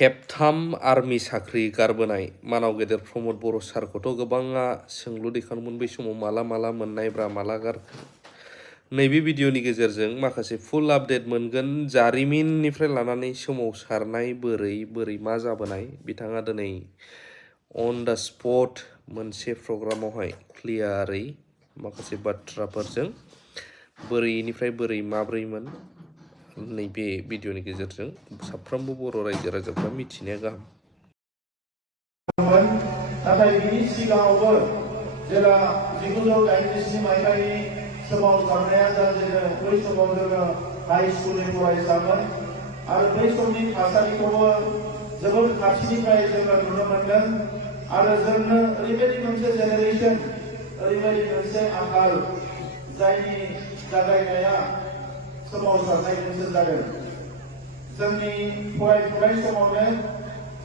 खेबथाम आर्मि साख्रि गारबोनाय मानाव गेदेर प्रमद बर' सारखौथ' गोबाङा सोंलु दैखांदोंमोन बै समाव माला मोननायब्रा माला गारखो। नैबे भिडिअनि गेजेरजों माखासे फुल आपडेट मोनगोन जारिमिननिफ्राय लानानै सोमावसारनाय बोरै मा जाबोनाय बिथाङा दिनै अन दा स्पट मोनसे प्रग्रामावहाय क्लियारै माखासे बाथ्राफोरजों बोरैनिफ्राय बोरै माब्रैमोन नैबे भिडिअनि गेजेरजों साफ्रोमबो बर' रायजो राजाफ्रा मिथिनाया गाहाम। नाथाय बिनि सिगाङावबो जेला 1987 मायथाइनि सोमावसारनाया जाजेनो बै समाव जोङो हाइ स्कुलनि फरायसामोन आरो बै समनि थासारिखौबो जोबोद खाथिनिफ्राय जोङो नुनो मोनदों आरो जोंनो ओरैबायदि मोनसे जेनेरेसन ओरैबायदि मोनसे आंखाल जायनि जागायनाया सोमावसारनायजोंसो जादों। जोंनि फरायफुनाय समावनो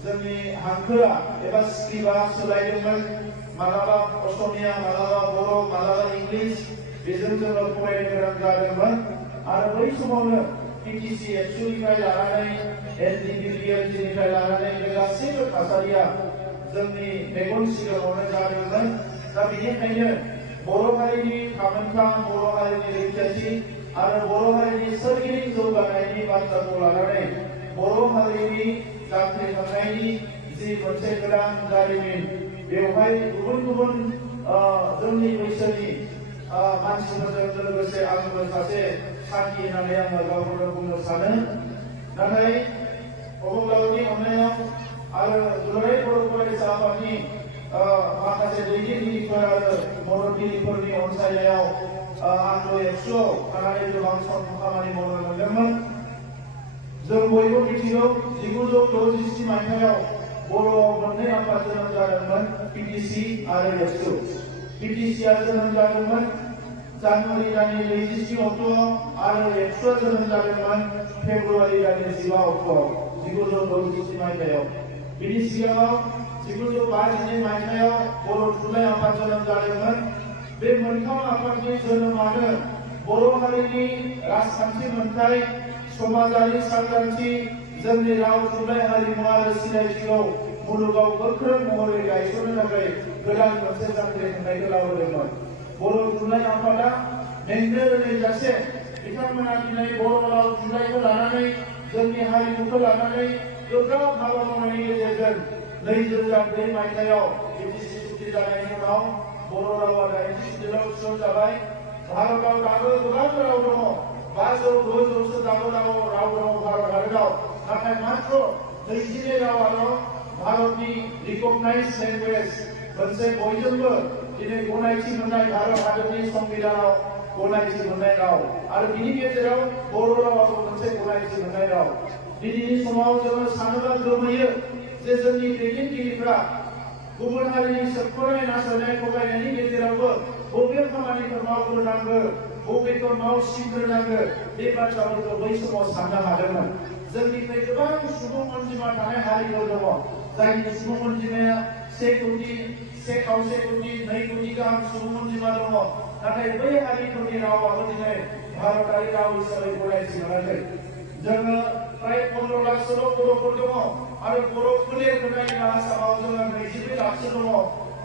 जोंनि हांखोआ एबा स्क्रिप्टआ सोलायदोंमोन। मालाबा असमिया, मालाबा बर', मालाबा इंलिश बेजों जोङो फरायनो गोनां जादोंमोन आरो बै समावनो पिटिसि एबसुनिफ्राय लानानै एनडिबिबिएलनिफ्राय लानानै बे गासैबो थासारिया जोंनि मेगन सिगाङावनो जादोंमोन। दा बेनिखायनो बर' हारिनि थामोनथा, बर' हारिनि रैखाथि आरो बर' हारिनि सोरगिदिं जौगानायनि बाथ्राखौ लानानै बर' हारिनि जांख्रिखांनायनि जि मोनसे गोदान जारिमिन बेवहाय गुबुन जोंनि बैसोनि मानसिफोरजों लोगोसे आंबो सासे साखि होननानै आङो गावखौनो बुंनो सानो। नाथाय अबंलावरिनि अननायाव आरो दुलाराय बर' फरायसा आफादनि माखासे दैदेनगिरिफोर आरो मददगिरिफोरनि अनसायनायाव आंबो एबसुआव थानानै गोबां सम खामानि मावनो मोनदोंमोन। जों बयबो मिथिगौ 1963 मायथाइयाव बर'आव मोननै आफाद जोनोम जादोंमोन, पिटिसि आरो एबसु। पिटिसिआ जोनोम जादोंमोन जानुवारि दाननि 23 अक्ट'आव आरो एबसुआ जोनोम जादोंमोन फेब्रुवारि दाननि 15 अक्ट'आव 1963 मायथाइयाव। बिनि सिगाङाव 1952 मायथाइयाव बर' थुनलाइ आफाद जोनोम जादोंमोन। बे मोनथाम आफादनि जोनोमानो बर' हारिनि राजखान्थि मोनथाय, समाजारि सांग्रांथि, जोंनि राव थुनलाइ हारिमु आरो सिनायथिखौ मुलुगाव गोख्रों महरै गायसननो थाखाय गोदान मोनसे जांख्रिखांनायखौ लाबोदोंमोन। बर' थुनलाइ आफादा मेंनो रोङैजासे बिथांमोना दिनै बर' राव थुनलाइखौ लानानै जोंनि हारिमुखौ लानानै गोब्राब हाबा मावनायनि गेजेरजों 2002 मायथाइयाव पिटिसि सुक्ति जानायनि उनाव बर' रावा 80 सिडिउलाव थिसनजाबाय। भारताव दाबो गोबां राव दङ, 500-600 दाबो राव दङ भारत हादराव, नाथाय मात्र 22 रावाल' भारतनि रिकगनाइज लेंगुवेज, मोनसे बयजोंबो दिनै गनायथि मोननाय भारत हादरनि संबिधानाव गनायथि मोननाय राव आरो बिनि गेजेराव बर' रावाबो मोनसे गनायथि मोननाय राव। दिनैनि समाव जोङो सानोबा गोमोयो जे जोंनि दैदेनगिरिफ्रा गुबुन हारिनि सोबख'नाय, नासयनाय, थगायनायनि गेजेरावबो बबे खामानिखौ मावग्रोनांगौ, बबेखौ मावसिनग्रोनांगौ बे बाथ्राफोरखौ बै समाव साननो हादोंमोन। जोंनिफ्राय गोबां सुबुं अनजिमा थानाय हारिफोर दङ, जायनि सुबुं अनजिमाया 1 कोटि, 1 खावसे कोटि, 2 कोटि गाहाम सुबुं अनजिमा दङ। नाथाय बै हारिफोरनि रावाबो दिनै भारतारि राव हिसाबै गनायथि मोनाखै। जोङो प्राय 15 लाखसोल' बर'फोर दङ आरो बर' फोलेर होनाय आसामाव जोङो 22 लाखसो दङ।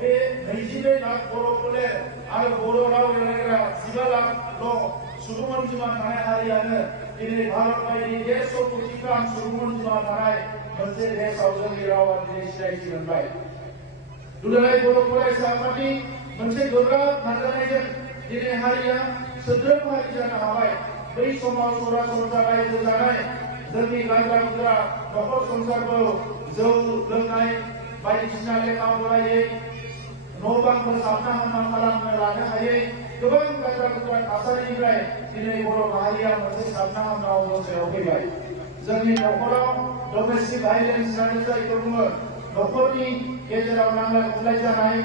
बे 22 लाख बर' फोलेर आरो बर' राव रायज्लायग्रा 15 लाखल' सुबुं अनजिमा थानाय हारियानो दिनै भारत बायदि 150 कोटि गाहाम सुबुं अनजिमा थानाय मोनसे देशआव जोंनि रावा दिनै सिनायथि मोनबाय। दुलाराय बर' फरायसा आफादनि मोनसे गोब्राब नाजानायजों दिनै हारिया सोद्रोम हारि जानो हाबाय। बै समाव सरासनस्रा रायजो जानाय जोंनि गानग्रा न'खर संसारखौ जौ लोंनाय बायदिसिना लेखा फरायै न' बां फोसाबना हामा खालामनो लानो हायै गोबां गाज्रा थासारिनिफ्राय दिनै बर' माहारिया मोनसे साबना हामना अबस्थायाव फैबाय। जोंनि न'खराव डमेस्टिक भायलेन्स होननानै जायखौ बुङो, न'खरनि गेजेराव नांलाय खमलाय जानाय,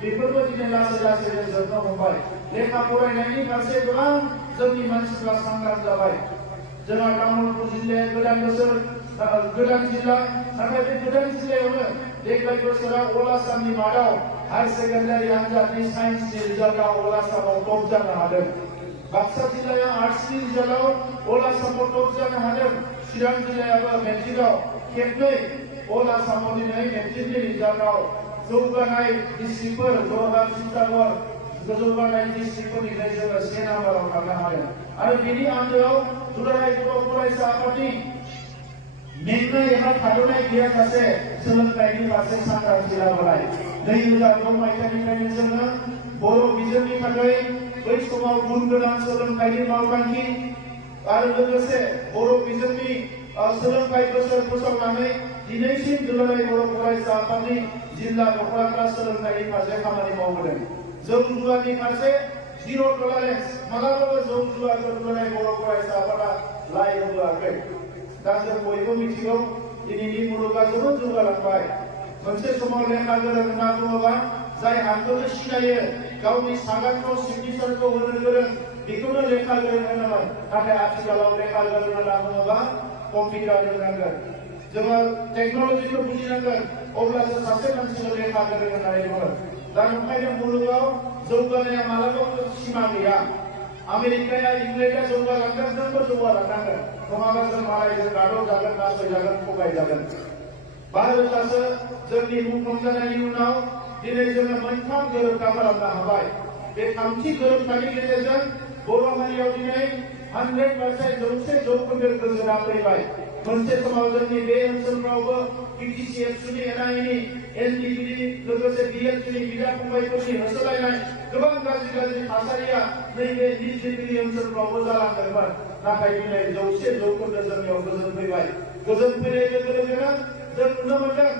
बेफोरबो दिनै लासै जोबनो हमबाय। लेखा फरायनायनि फारसे गोबां जोंनि मानसिफ्रा सांग्रां जाबाय। जोंहा तामुलपुर जिल्लाया गोदान जिल्ला, नाथाय बे गोदान जिल्लायावनो देग्लाय बोसोराव अल आसामनि मादाव हायर सेकेन्डारि आनजादनि साइन्सनि रिजाल्टआव अल आसामाव टप जानो हादों। बाक्सा जिल्लाया आर्ट्सनि रिजाल्टआव अल आसामाव टप जानो हादों। चिरां जिल्लायाबो मेट्रिकआव खेबनै अल आसामाव दिनै मेट्रिकनि रिजाल्टआव जौगानाय डिस्ट्रिक्टफोर जरहाट शिबसागर जौगानाय डिस्ट्रिक्टफोरनिफ्राय जोङो 1 नाम्बाराव थांनो हादों आरो बेनि आन्दोआव दुलाराय बर' फरायसा आफादनि मेंनाय एबा थाद'नाय गैयाजासे सोलोंथाइनि फारसे सांग्रांथि लाबोनाय 2006 मायथाइनिफ्रायनो जोङो बर' बिजोंनि थाखाय बै समाव गुन गोनां सोलोंथाइनि मावथांखि आरो लोगोसे बर' बिजोंनि सोलोंथाइ बोसोर फोसावनानै दिनैसिम दुलाराय बर' फरायसा आफादनि जिल्ला दख'राफ्रा सोलोंथाइनि फारसे खामानि मावबोदों। जौ जुवानि फारसे जिर' टलारेन्स मालाबाबो जौ जुवाखौ दुलाराय बर' फरायसा आफादा लाय होबोआखै। दा जों बयबो मिथिगौ दिनैनि मुलुगा जोबोद जौगालांबाय। मोनसे समाव लेखा गोरों होनना बुङोबा जाय हांखोखौ सिनायो गावनि सागानखौ सिगनेसारखौ होनो गोरों बेखौनो लेखा गोरों होनोमोन। नाथाय आथिखालाव लेखा गोरों होनना बुङोबा कम्पिउटार रोंनांगोन जोङो टेक्न'लजिखौ बुजिनांगोन अब्लासो सासे मानसिखौ लेखा गोरों होननानै बुङो। दा ओंखायनो मुलुगाव जौगानाया मालाबाबो सिमा गैया। आमेरिकाया इंलेन्डआ जौगालांदों जोंबो जौगालांनांगोन नङाबा जों मालायजों गादबजागोन नासयजागोन थगायजागोन। 5 रोजासो जोंनि मुंख्लं जानायनि उनाव दिनै जोङो मोनथाम गोरोबथा खालामनो हाबाय। बे थामथि गोरोबथानि गेजेरजों बर' हारियाव दिनै 100% जौखोन्दो गोजोना फैबाय। मोनसे समाव जोंनि बे ओनसोलफ्रावबो बिटिसि एबसुनि एनआइनि एनडिपिनि लोगोसे बिएलपिनि बिदा फंबायफोरनि होसोलायनाय गोबां गाज्रि थासारिया नैबे निजिपिनि ओनसोलफ्रावबो जालांदोंमोन। नाथाय दिनै 100% जोंनियाव गोजोन फैबाय। गोजोन फैनाय लोगो लोगोनो जों नुनो मोनदों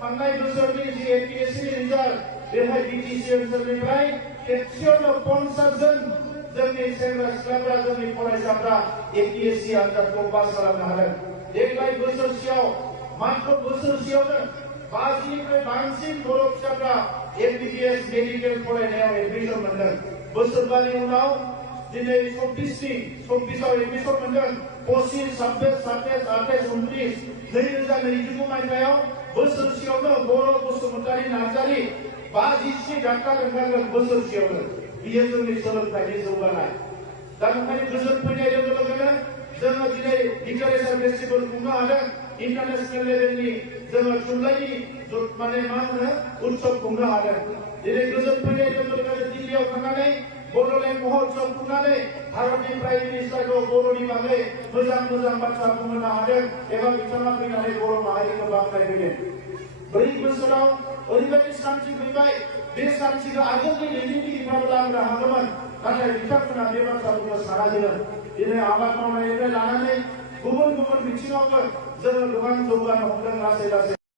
थांनाय बोसोरनि जि एपिएससिनि रिजाल्ट बेवहाय बिटिसि ओनसोलनिफ्राय खेबसेयावनो 50 जन जोंनि सेंग्रा सिख्लाफ्रा जोंनि फरायसाफ्रा एपिएससि आनजादखौ पास खालामनो हादों। देग्लाय बोसोरसेयाव मात्र बोसोरसेयावनो 50निफ्राय बांसिन बर' फिसाफ्रा एमबिबिएस मेडिकेल फरायनायाव एडमिसन मोनदों। बोसोरबानि उनाव दिनै 24आव एडमिसन मोनदों। 25, 26, 27, 28, 29 2029 मायथाइयाव बोसोरसेयावनो बर' बसुमतारी नार्जारी 50 डाक्टार ओंखारगोन बोसोरसेयावनो। बियो जोंनि सोलोंथाइनि जौगानाय। दा ओंखायनो गोजोन फैनाय लोगो लोगोनो जोङो दिनै लिटारेचार फेस्टिभेल खुंनो हादों। इन्टारनेशनेल लेभेलनि जोङो थुनलाइनि उत्सव खुंनो हादों। दिनै गोजोन फैनाय लोगो लोगोनो दिल्लीयाव थांनानै बड'लेण्ड महोत्सव खुंनानै भारतनि प्राइम मिनिस्टारखौ बर'नि बागै मोजां बाथ्रा बुंहोनो हादों एबा बिथाङा फैनानै बर' माहारिखौ बाख्नायफैदों। 4 बोसोराव ओरैबायदि सान्थि फैबाय बे सान्थिखौ आगोलनि दैदेनगिरिफ्राबो लाबोनो हागौमोन नाथाय बिथांमोना बे बाथ्राफोरखौ सानाखैमोन। दिनै आबाद मावनायनिफ्राय लानानै गुबुन बिथिङावबो जोङो गोबां जौगानो हमदों लासै लासै।